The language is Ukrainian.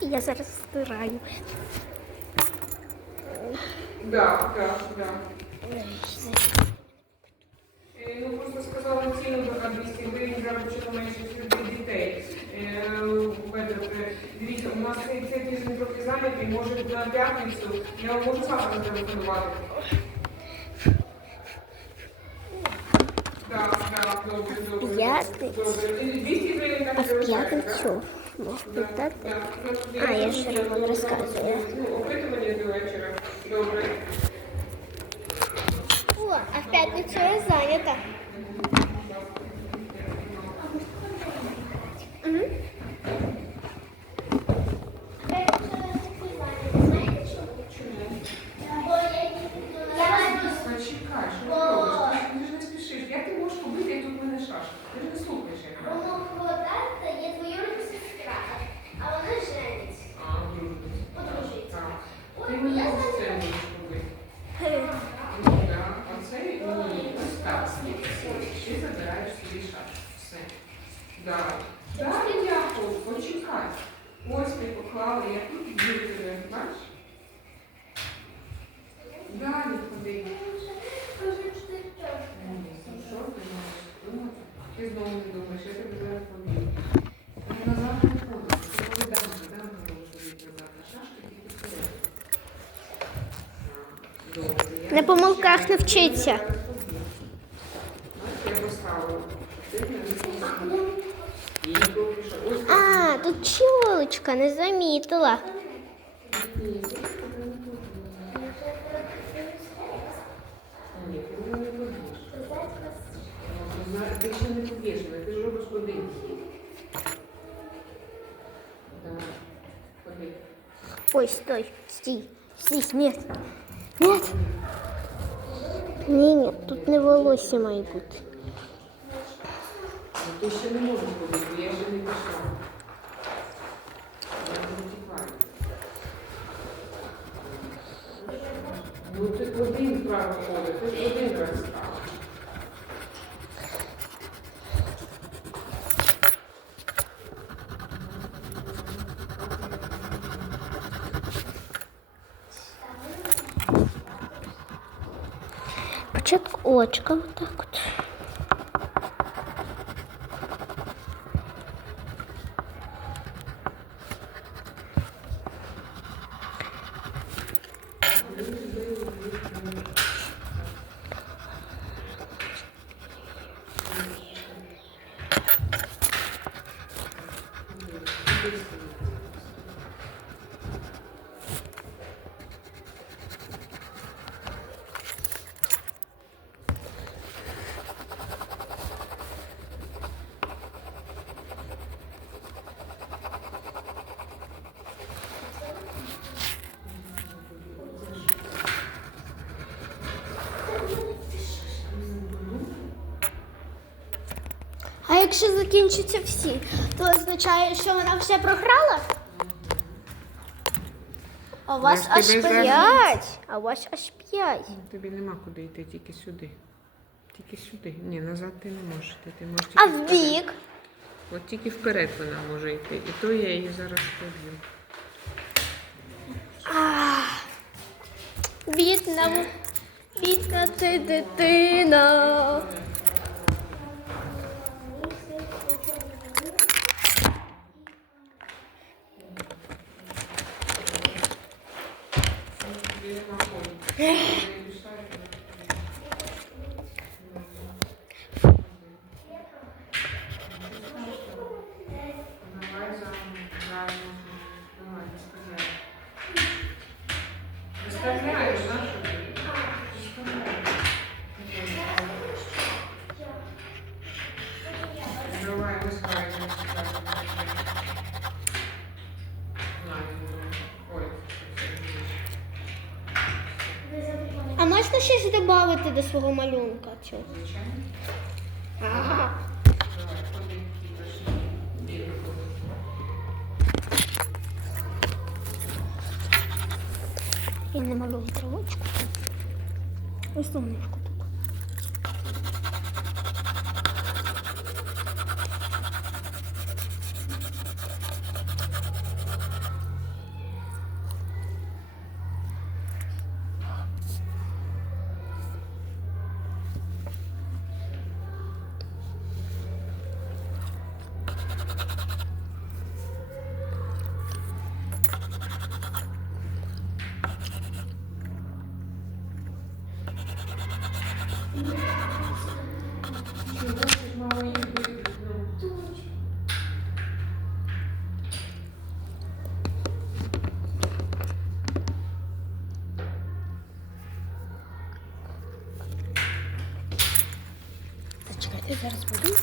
Я зараз стираю. Да, да, да. Е, Ну, просто сказала ціну на 200 гривень, зараз почала менше сюди дітей. Е. Дивіться, у нас цей, тиждень трохи зайнятий, може на п'ятницю, я вам можу завтра зателефонувати. Так, так, добре, добре. П'ятницю? Добре. 200 гривень так А в п'ятницю А, я ще вам розказую. Опитування до вечора. Добре. О, а в п'ятницю я зайнята. Почекай, що ти робиш? Ти ж не спішиш. Як ти можеш побити, як тут в мене шашка? Ти ж не слухаєш, як я. А, дружить. Так. Ти мені ось це можеш побити. Ну, так. Оце ні. Ось так. Ти забираєш собі шашку. Все. Так. Далі я тут, почекай. Ось ти поклала, я тут тебе, бачиш? Далі ходи. Ну, що ти можеш думати? Ти знову не думаєш, я тобі зараз повім. Назад не ходиш, ти коли дам, дам продовжувати назад. Шашки тільки вперед. Добре. я На помилках не вчиться. Я зараз. Бачиш, я поставила. Ти не розумієш. І добре, що ось так. А, тут чолочка, не замітила. Ні, ти не Ні, ти мене не поб'єш. Ну, зна- Ти ще не поб'єш мене, ти ж робиш один. Так, ходи. Ой, стой, стій, стій, нет. Нет. Ні, ні, тут не волосся має бути. Ну, Ти ще не можеш ходити, я ще не пішла. Ну ти ж один право ходиш, ти ж один раз став. Початку очка, вот так вот. Якщо закінчаться всі, то означає, що вона все програла? А у вас Я ж аж тебе п'ять. А у вас аж п'ять. Ну, Тобі нема куди йти, тільки сюди. Тільки сюди. Ні, назад ти не можеш йти. Ти можеш тільки А в вперед. бік? От тільки вперед вона може йти. І то я її зараз поб'ю. Бідна, бідна ти дитина. Давай замовляємо. Можна щось додати до свого малюнка? цього? звичайно. Я намалюю травочку. Ось Зачекайте, зараз буду.